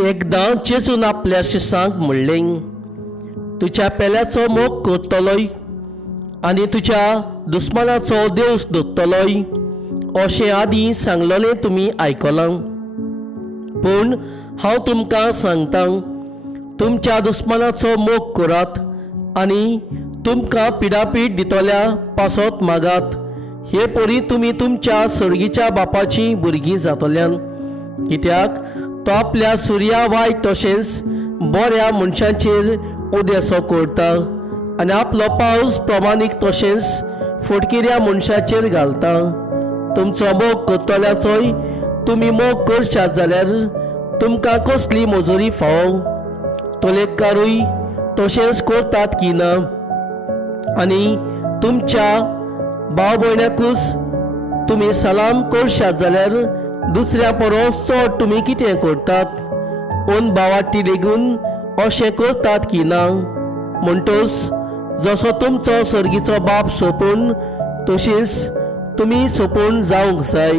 एकदां जेजून आपल्या शिसांक म्हणलें, तुज्या पेल्याचो मोग करतलोय आनी तुज्या दुस्मानाचो देवस दोत्तलोय अशें आदीं सांगलोलें तुमी आयकलां। पूण हांव तुमकां सांगतां, तुमच्या दुस्मानाचो मोग करात आनी तुमकां पिडापीड दितोल्या पासत मागात। हे परी तुमी तुमच्या सर्गीच्या बापाची भुरगीं जातल्यान, कित्याक तो आपल्या सुर्या वायट तशेंच बऱ्या मनशांचेर उदेसो करता आनी आपलो पावस प्रमाणीक तशेंच फटकिऱ्या मनशाचेर घालता। तुमचो मोग करतल्याचोय तुमी मोग करशात जाल्यार तुमकां कसली मजुरी फावो? तोलेकारूय तशेंच करतात की ना? आनी तुमच्या भाव भयणाकूच तुमी सलाम करशात जाल्यार दुसऱ्या परस चड तुमी कितें करतात? ओन भावाटी लेगून अशें करतात की ना? म्हणटच जसो तुमचो सर्गीचो बाप सोपून तशीच तुमी सोपून जावंक जाय।